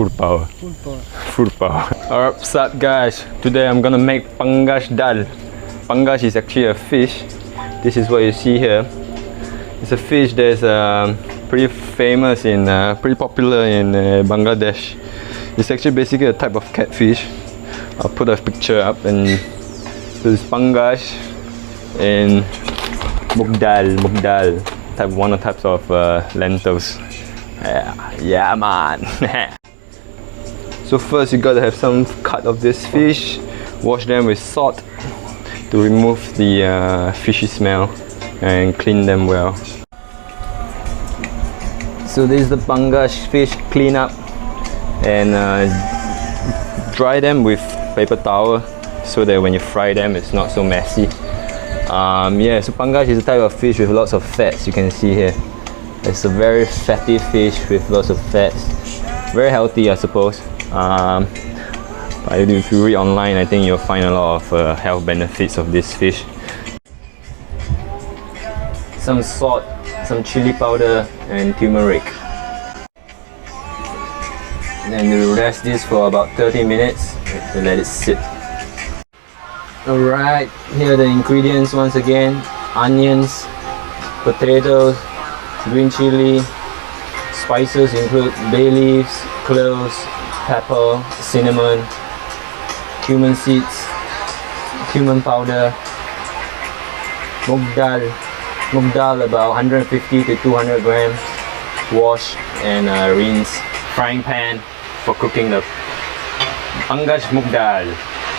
Food power. Full power. Food power. Alright, what's up guys? Today I'm gonna make Pangas Dal. Pangas is actually a fish. This is what you see here. It's a fish that's pretty famous in, pretty popular in Bangladesh. It's actually basically a type of catfish. I'll put a picture up, and this is Pangas and Moong Dal, one of the types of lentils. Yeah man. So first you gotta have some cut of this fish, wash them with salt to remove the fishy smell and clean them well. So this is the Pangas fish, clean up and dry them with paper towel so that when you fry them it's not so messy. Yeah, so Pangas is a type of fish with lots of fats, you can see here. It's a very fatty fish with lots of fats. Very healthy, I suppose. But if you read online, I think you'll find a lot of health benefits of this fish. Some salt, some chili powder and turmeric. Then you rest this for about 30 minutes to let it sit. Alright, here are the ingredients once again. Onions, potatoes, green chili. Spices include bay leaves, cloves, pepper, cinnamon, cumin seeds, cumin powder, moong dal about 150 to 200 grams, wash and rinse. Frying pan for cooking the Pangas moong dal.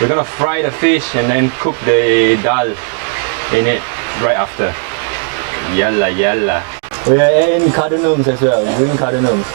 We're gonna fry the fish and then cook the dal in it right after. Yalla yalla. We are adding cardamoms as well, green cardamoms.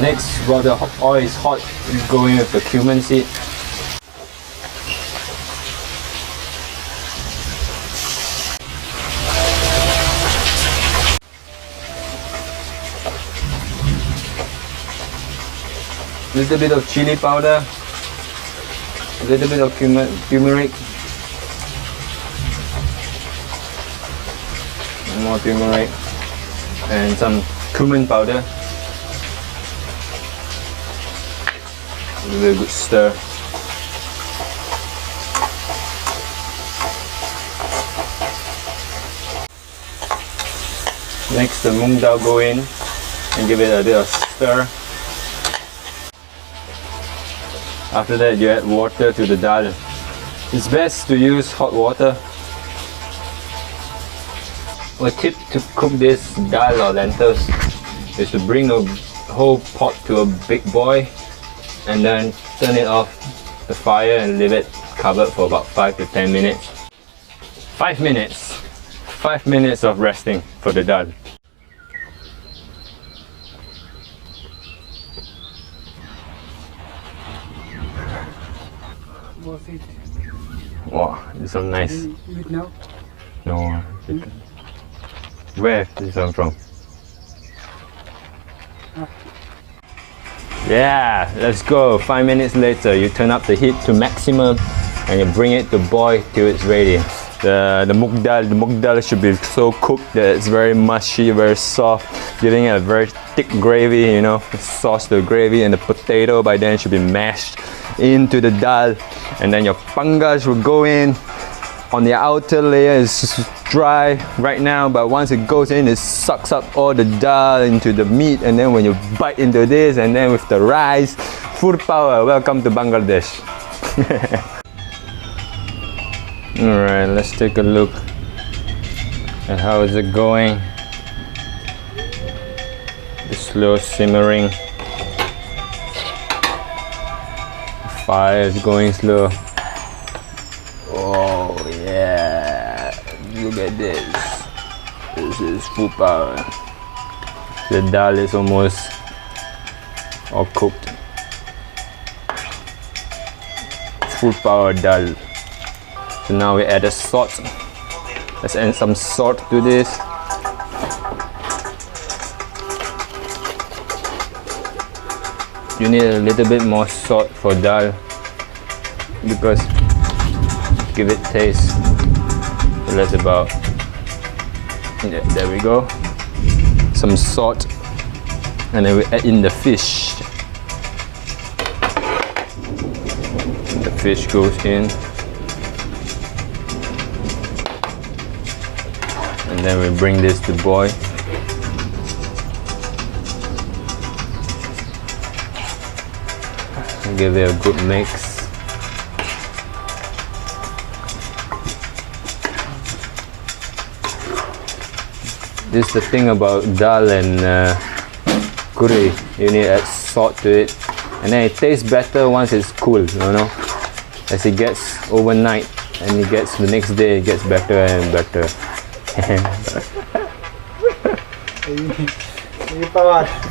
Next, while the oil is hot, go in with the cumin seed. Little bit of chili powder, a little bit of turmeric, more turmeric, and some cumin powder. A very good stir. Next, the moong dal go in and give it a bit of stir. After that, you add water to the dal. It's best to use hot water. A tip to cook this dal or lentils is to bring the whole pot to a big boil and then turn it off the fire and leave it covered for about 5 to 10 minutes. 5 minutes! 5 minutes of resting for the dal. Was it? Wow, this one nice. You eat now? No. Where is this one from? Yeah, let's go. 5 minutes later, you turn up the heat to maximum and you bring it to boil till it's ready. The moong dal should be so cooked that it's very mushy, very soft, giving it a very thick gravy, you know, sauce the gravy, and the potato by then should be mashed into the dal, and then your pangas will go in. On the outer layer is dry right now, but once it goes in, it sucks up all the dal into the meat, and then when you bite into this, and then with the rice, food power. Welcome to Bangladesh. Alright, let's take a look at how is it going. The slow simmering. Fire is going slow. Oh yeah, look at this. This is full power. The dal is almost all cooked. full power dal. So now we add the salt. Let's add some salt to this. You need a little bit more salt for dal because give it taste. So that's about, yeah, there we go. Some salt, and then we add in the fish. The fish goes in, and then we bring this to boil. Give it a good mix. This is the thing about dal and curry. You need to add salt to it, and then it tastes better once it's cool. You know, as it gets overnight and it gets the next day, it gets better and better.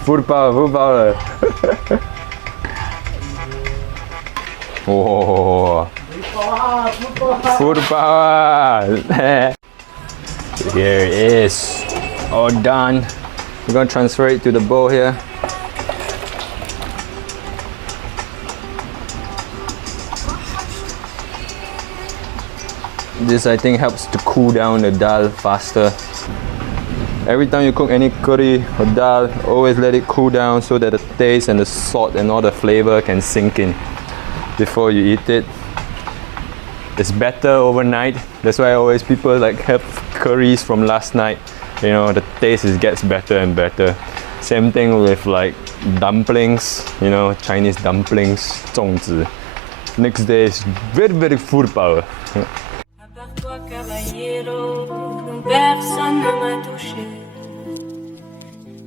Food power, food power. Oh, food power! Here it is, all done. We're gonna transfer it to the bowl here. This I think helps to cool down the dal faster. Every time you cook any curry or dal, always let it cool down so that the taste and the salt and all the flavor can sink in before you eat it. It's better overnight. That's why always people like have curries from last night. You know, the taste gets better and better. Same thing with like dumplings, you know, Chinese dumplings, 粽子. Next day is very, very food power.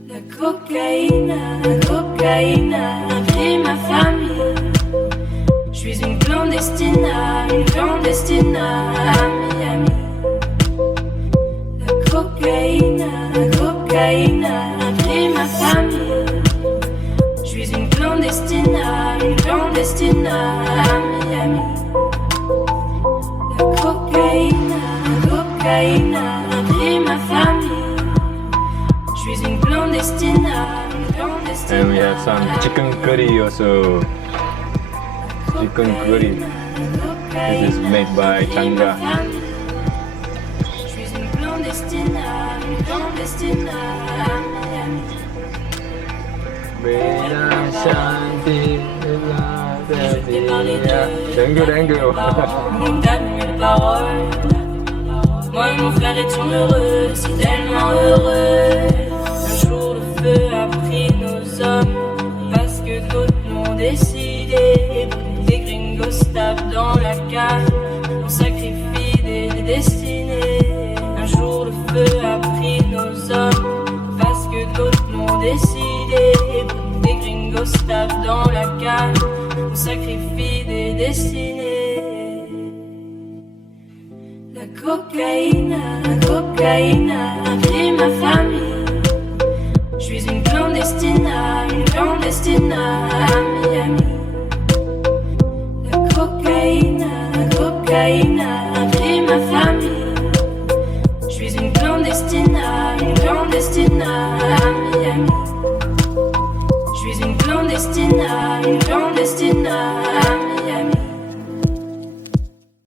La cocaïne a pris ma famille. Je suis une clandestine à Miami. La cocaïne a pris ma famille. Je suis une clandestine à Miami. La cocaïne a pris ma famille. Je suis une clandestine à And we have some chicken curry also. Chicken curry. This is made by Chandra. Je suis une clandestine à Miami. Thank you. Moong Dal, nulle parole. Moi et mon frère étions heureux, si tellement heureux. Un jour le feu a pris nos hommes, parce que d'autres l'ont décidé. Des gringos tapent dans la cave, on sacrifie des destinées. Un jour le feu a pris nos hommes, parce que d'autres l'ont décidé. Des gringos tapent dans la cave, on sacrifie des destinées. La cocaïne a pris ma famille. Je suis une clandestine à Miami. La cocaïne a pris ma famille. Je suis une clandestine à Miami. Je suis une clandestine à Miami.